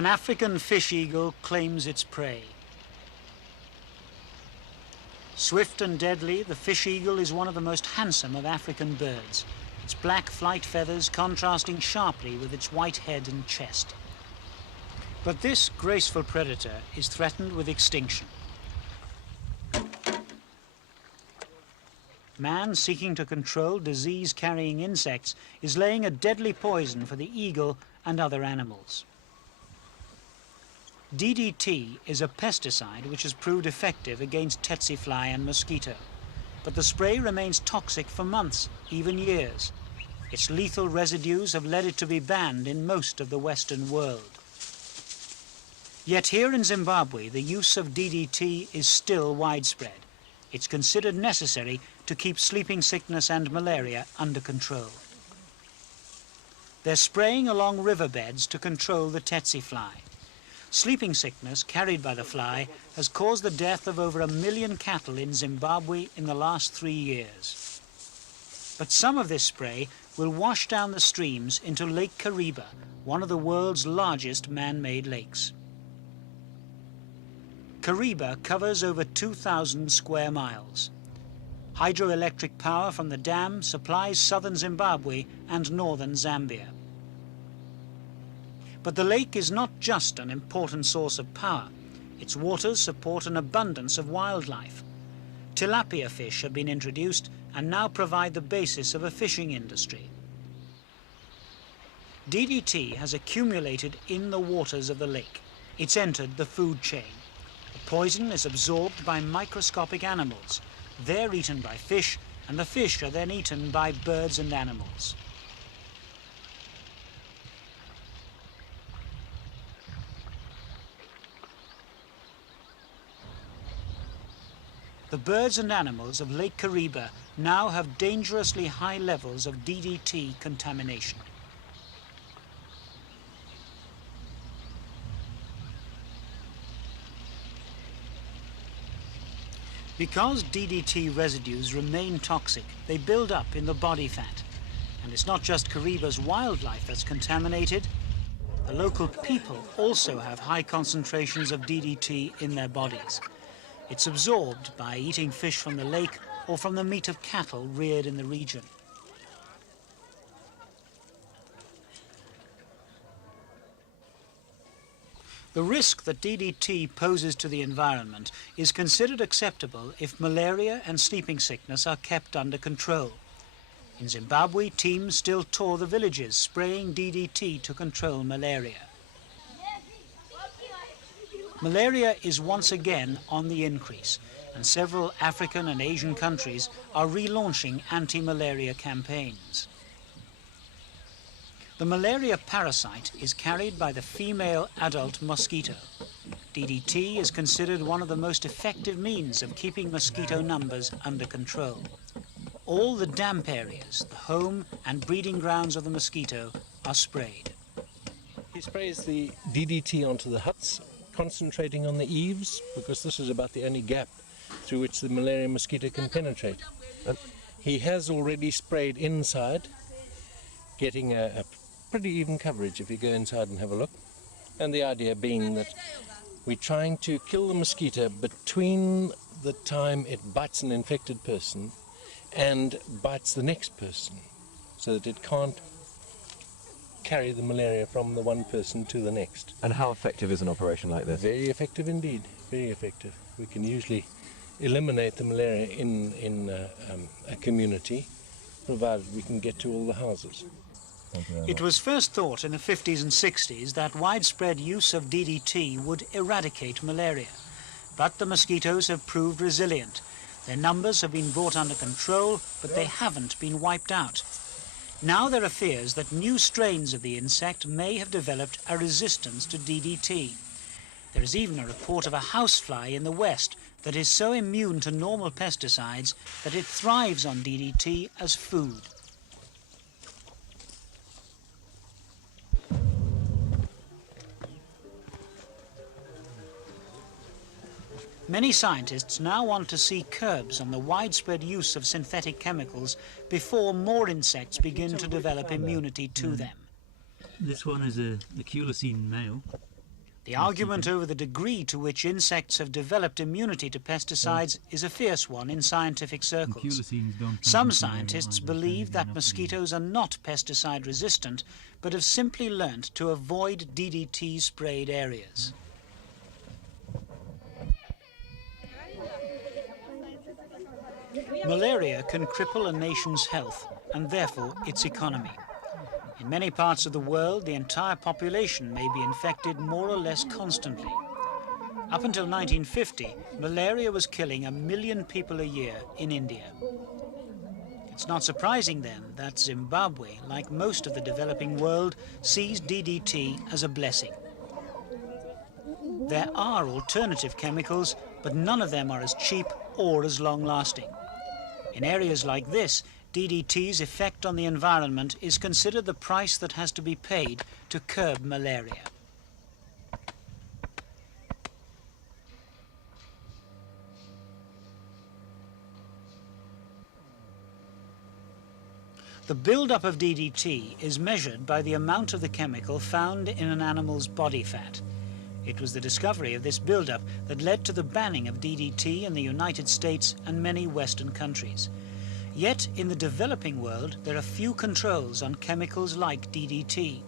An African fish eagle claims its prey. Swift and deadly, the fish eagle is one of the most handsome of African birds, its black flight feathers contrasting sharply with its white head and chest. But this graceful predator is threatened with extinction. Man, seeking to control disease-carrying insects, is laying a deadly poison for the eagle and other animals. DDT is a pesticide which has proved effective against tsetse fly and mosquito, but the spray remains toxic for months, even years. Its lethal residues have led it to be banned in most of the Western world. Yet here in Zimbabwe, the use of DDT is still widespread. It's considered necessary to keep sleeping sickness and malaria under control. They're spraying along riverbeds to control the tsetse fly. Sleeping sickness carried by the fly has caused the death of over 1 million cattle in Zimbabwe in the last 3 years. But some of this spray will wash down the streams into Lake Kariba, one of the world's largest man-made lakes. Kariba covers over 2,000 square miles. Hydroelectric power from the dam supplies southern Zimbabwe and northern Zambia. But the lake is not just an important source of power. Its waters support an abundance of wildlife. Tilapia fish have been introduced and now provide the basis of a fishing industry. DDT has accumulated in the waters of the lake. It's entered the food chain. The poison is absorbed by microscopic animals. They're eaten by fish, and the fish are then eaten by birds and animals. The birds and animals of Lake Kariba now have dangerously high levels of DDT contamination. Because DDT residues remain toxic, they build up in the body fat. And it's not just Kariba's wildlife that's contaminated. The local people also have high concentrations of DDT in their bodies. It's absorbed by eating fish from the lake or from the meat of cattle reared in the region. The risk that DDT poses to the environment is considered acceptable if malaria and sleeping sickness are kept under control. In Zimbabwe, teams still tour the villages spraying DDT to control malaria. Malaria is once again on the increase, and several African and Asian countries are relaunching anti-malaria campaigns. The malaria parasite is carried by the female adult mosquito. DDT is considered one of the most effective means of keeping mosquito numbers under control. All the damp areas, the home and breeding grounds of the mosquito, are sprayed. He sprays the DDT onto the huts, concentrating on the eaves, because this is about the only gap through which the malaria mosquito can penetrate. He has already sprayed inside, getting a pretty even coverage if you go inside and have a look. And the idea being that we're trying to kill the mosquito between the time it bites an infected person and bites the next person, so that it can't carry the malaria from the one person to the next. And how effective is an operation like this? Very effective indeed, very effective. We can usually eliminate the malaria in a community, provided we can get to all the houses. It was first thought in the 50s and 60s that widespread use of DDT would eradicate malaria. But the mosquitoes have proved resilient. Their numbers have been brought under control, but they haven't been wiped out. Now there are fears that new strains of the insect may have developed a resistance to DDT. There is even a report of a housefly in the West that is so immune to normal pesticides that it thrives on DDT as food. Many scientists now want to see curbs on the widespread use of synthetic chemicals before more insects begin to develop immunity to them. This one is a culisine male. The argument over the degree to which insects have developed immunity to pesticides is a fierce one in scientific circles. Some scientists believe that mosquitoes are not pesticide resistant, but have simply learnt to avoid DDT sprayed areas. Malaria can cripple a nation's health and therefore its economy. In many parts of the world, the entire population may be infected more or less constantly. Up until 1950, malaria was killing 1 million people a year in India. It's not surprising then that Zimbabwe, like most of the developing world, sees DDT as a blessing. There are alternative chemicals, but none of them are as cheap or as long-lasting. In areas like this, DDT's effect on the environment is considered the price that has to be paid to curb malaria. The build-up of DDT is measured by the amount of the chemical found in an animal's body fat. It was the discovery of this build-up that led to the banning of DDT in the United States and many Western countries. Yet, in the developing world, there are few controls on chemicals like DDT.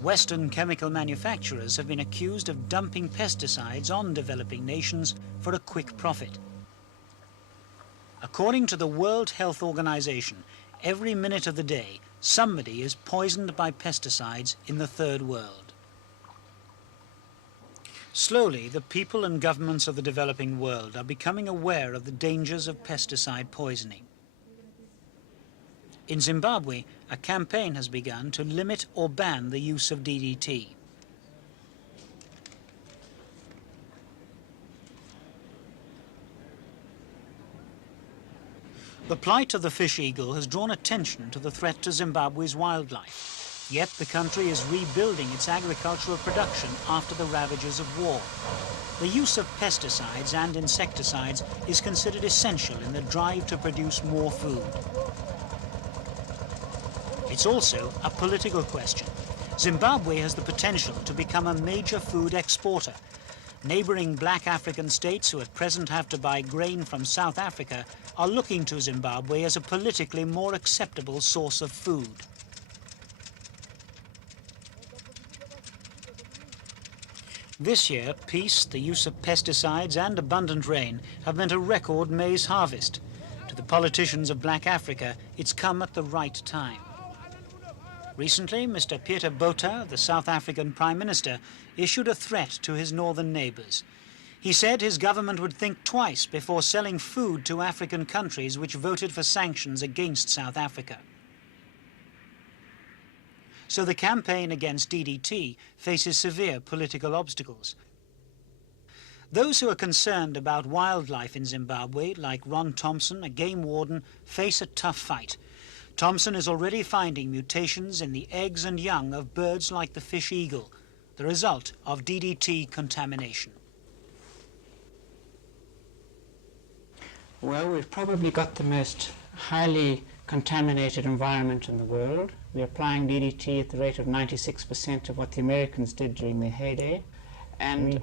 Western chemical manufacturers have been accused of dumping pesticides on developing nations for a quick profit. According to the World Health Organization, every minute of the day, somebody is poisoned by pesticides in the third world. Slowly, the people and governments of the developing world are becoming aware of the dangers of pesticide poisoning. In Zimbabwe, a campaign has begun to limit or ban the use of DDT. The plight of the fish eagle has drawn attention to the threat to Zimbabwe's wildlife. Yet the country is rebuilding its agricultural production after the ravages of war. The use of pesticides and insecticides is considered essential in the drive to produce more food. It's also a political question. Zimbabwe has the potential to become a major food exporter. Neighbouring black African states who at present have to buy grain from South Africa are looking to Zimbabwe as a politically more acceptable source of food. This year, peace, the use of pesticides and abundant rain have meant a record maize harvest. To the politicians of black Africa, it's come at the right time. Recently, Mr. Pieter Botha, the South African Prime Minister, issued a threat to his northern neighbours. He said his government would think twice before selling food to African countries which voted for sanctions against South Africa. So the campaign against DDT faces severe political obstacles. Those who are concerned about wildlife in Zimbabwe, like Ron Thompson, a game warden, face a tough fight. Thompson is already finding mutations in the eggs and young of birds like the fish eagle, the result of DDT contamination. Well, we've probably got the most highly contaminated environment in the world. We're applying DDT at the rate of 96% of what the Americans did during their heyday. And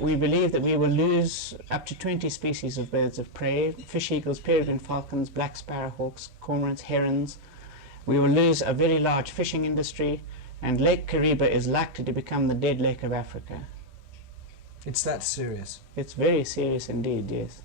we believe that we will lose up to 20 species of birds of prey: fish eagles, peregrine falcons, black sparrowhawks, cormorants, herons. We will lose a very large fishing industry, and Lake Kariba is likely to become the dead lake of Africa. It's that serious? It's very serious indeed, yes.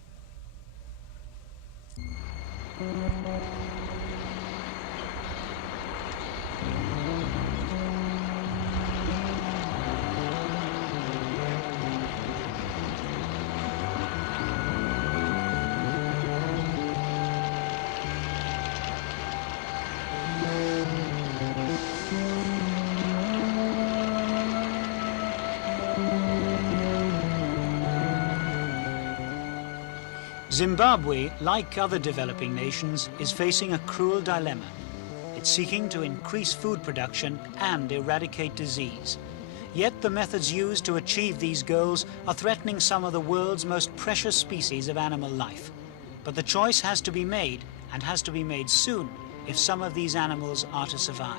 Zimbabwe, like other developing nations, is facing a cruel dilemma. It's seeking to increase food production and eradicate disease. Yet the methods used to achieve these goals are threatening some of the world's most precious species of animal life. But the choice has to be made, and has to be made soon, if some of these animals are to survive.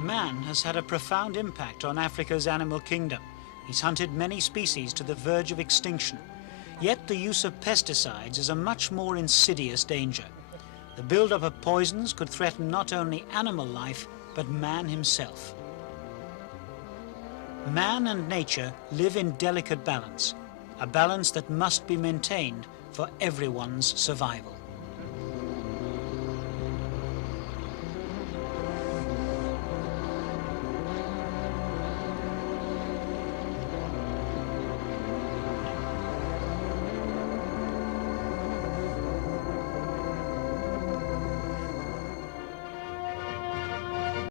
Man has had a profound impact on Africa's animal kingdom. He's hunted many species to the verge of extinction. Yet the use of pesticides is a much more insidious danger. The buildup of poisons could threaten not only animal life, but man himself. Man and nature live in delicate balance, a balance that must be maintained for everyone's survival.